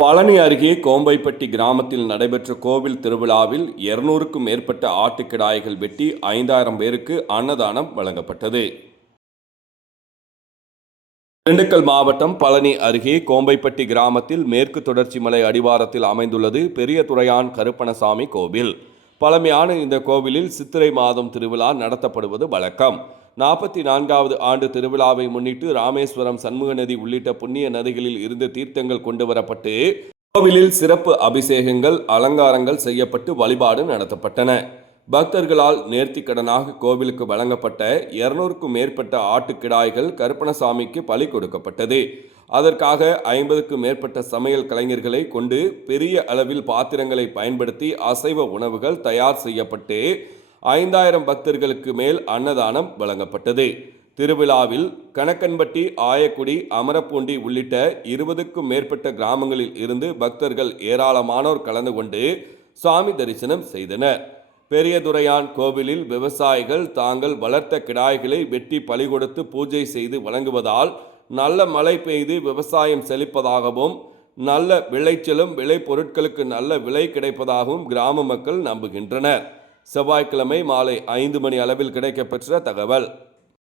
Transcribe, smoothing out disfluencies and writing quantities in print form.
பழனி அருகே கோம்பைப்பட்டி கிராமத்தில் நடைபெற்ற கோவில் திருவிழாவில் 200க்கும் மேற்பட்ட ஆட்டுக்கிடாய்கள் வெட்டி 5000 பேருக்கு அன்னதானம் வழங்கப்பட்டது. திண்டுக்கல் மாவட்டம் பழனி அருகே கோம்பைப்பட்டி கிராமத்தில் மேற்கு தொடர்ச்சி மலை அடிவாரத்தில் அமைந்துள்ளது பெரியதுரையான் கருப்பணசாமி கோவில். பழமையான இந்த கோவிலில் சித்திரை மாதம் திருவிழா நடத்தப்படுவது வழக்கம். 44வது ஆண்டு திருவிழாவை முன்னிட்டு ராமேஸ்வரம், சண்முக நதி உள்ளிட்ட புண்ணிய நதிகளில் இருந்து தீர்த்தங்கள் கொண்டு வரப்பட்டு கோவிலில் சிறப்பு அபிஷேகங்கள், அலங்காரங்கள் செய்யப்பட்டு வழிபாடு நடத்தப்பட்டன. பக்தர்களால் நேர்த்திக்கடனாக கோவிலுக்கு வழங்கப்பட்ட 200க்கும் மேற்பட்ட ஆட்டுக்கிடாய்கள் கருப்பணசாமிக்கு பலி கொடுக்கப்பட்டது. அதற்காக 50க்கும் மேற்பட்ட சமையல் கலைஞர்களை கொண்டு பெரிய அளவில் பாத்திரங்களை பயன்படுத்தி அசைவ உணவுகள் தயார் செய்யப்பட்டு 5000 பக்தர்களுக்கு மேல் அன்னதானம் வழங்கப்பட்டது. திருவிழாவில் கணக்கன்பட்டி, ஆயக்குடி, அமரப்பூண்டி உள்ளிட்ட 20க்கும் மேற்பட்ட கிராமங்களில் இருந்து பக்தர்கள் ஏராளமானோர் கலந்து கொண்டு சாமி தரிசனம் செய்தனர். பெரியதுரையான் கோவிலில் விவசாயிகள் தாங்கள் வளர்த்த கிடாய்களை வெட்டி பலி கொடுத்து பூஜை செய்து வழங்குவதால் நல்ல மழை பெய்து விவசாயம் செழிப்பதாகவும் நல்ல விளைச்சலும் விளைபொருட்களுக்கு நல்ல விலை கிடைப்பதாகவும் கிராம மக்கள் நம்புகின்றனர். செவ்வாய்க்கிழமை மாலை 5 மணி அளவில் கிடைக்கப்பெற்ற தகவல்.